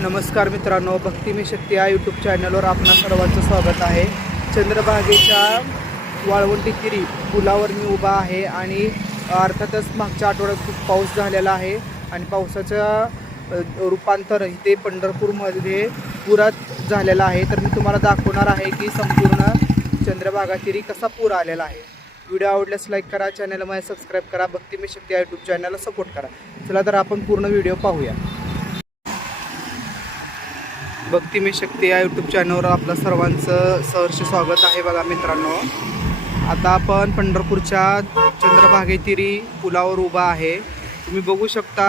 नमस्कार मित्रांनो भक्तिमी शक्ती या यूट्यूब चॅनलवर आपणा सर्वांचं स्वागत आहे. चंद्रभागेच्या वाळवंटीकिरी पुलावर मी उभा आहे आणि अर्थातच मागच्या आठवड्यात खूप पाऊस झालेला आहे आणि पावसाचं रूपांतर इथे पंढरपूरमध्ये पुरात झालेलं आहे. तर मी तुम्हाला दाखवणार आहे की संपूर्ण चंद्रभागातिरी कसा पूर आलेला आहे. व्हिडिओ आवडल्यास लाईक करा चॅनलमध्ये सबस्क्राईब करा भक्तिमी शक्ती या यूट्यूब चॅनलला सपोर्ट करा. चला तर आपण पूर्ण व्हिडिओ पाहूया. भक्तिमी शक्ती या यूट्यूब चॅनलवर आपलं सर्वांचं सहर्ष स्वागत आहे बघा मित्रांनो. आता आपण पंढरपूरच्या चंद्रभागेतिरी पुलावर उभा आहे. तुम्ही बघू शकता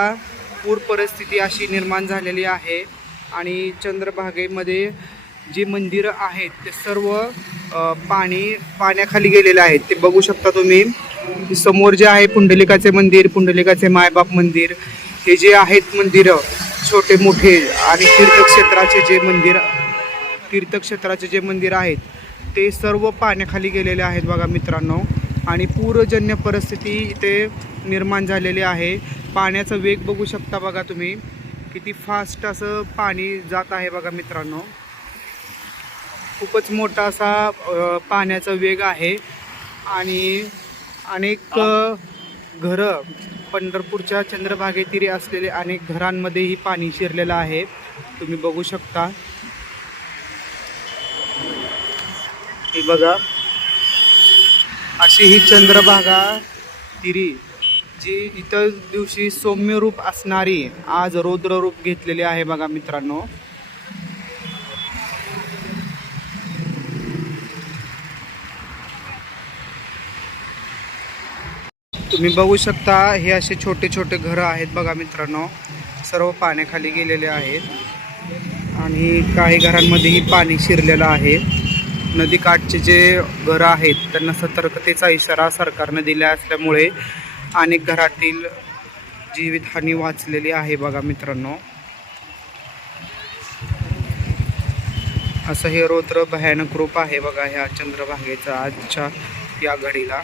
पूर परिस्थिती अशी निर्माण झालेली आहे आणि चंद्रभागेमध्ये जी मंदिरं आहेत ते सर्व पाणी पाण्याखाली गेलेले आहेत. ते बघू शकता तुम्ही. समोर जे आहे पुंडलिकाचे मंदिर पुंडलिकाचे मायबाप मंदिर. हे जे आहेत मंदिरं छोटे मोठे आणि तीर्थक्षेत्राचे जे मंदिर तीर्थक्षेत्राचे जे मंदिर आहेत ते सर्व पाण्याखाली गेलेले आहेत बघा मित्रांनो. आणि पूरजन्य परिस्थिती इथे निर्माण झालेली आहे. पाण्याचा वेग बघू शकता बघा तुम्ही. किती फास्ट असं पाणी जात आहे बघा मित्रांनो. खूपच मोठा असा पाण्याचा वेग आहे. आणि अनेक घरं पंढरपूरच्या चंद्रभागेतिरी असलेले अनेक घरांमध्येही पाणी शिरलेलं आहे. तुम्ही बघू शकता. हे बघा. अशी ही चंद्रभागा तिरी जी इतर दिवशी सौम्य रूप असणारी आज रौद्र रूप घेतलेली आहे बघा मित्रांनो. तुम्ही बघू शकता हे असे छोटे छोटे घरं आहेत बघा मित्रांनो. सर्व पाण्याखाली गेलेले आहेत. आणि काही घरांमध्येही पाणी शिरलेलं आहे. नदीकाठचे जे घरं आहेत त्यांना सतर्कतेचा इशारा सरकारनं दिला असल्यामुळे अनेक घरातील जीवितहानी वाचलेली आहे बघा मित्रांनो. असं हे रौद्र भयानक रूप आहे बघा ह्या चंद्रभागेचं आजच्या या घडीला.